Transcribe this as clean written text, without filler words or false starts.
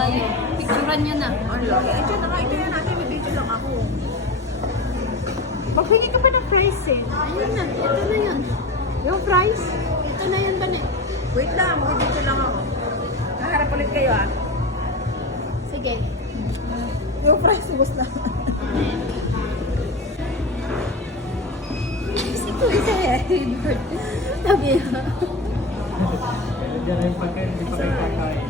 tayo. Picturean niya na. Ano? Ito na nga, ito yan natin. May video lang ako. Paghingi ka pa ng price eh. Ayun na, ito na yun. Yung price? Ito na yun ba na? Wait lang, may video lang ako. Kaharap ulit kayo ah. Sige. Yung price, ubos na. Si Kuya Edward. Sabi na. Diyan yung pagkain, hindi pa kayo kakain.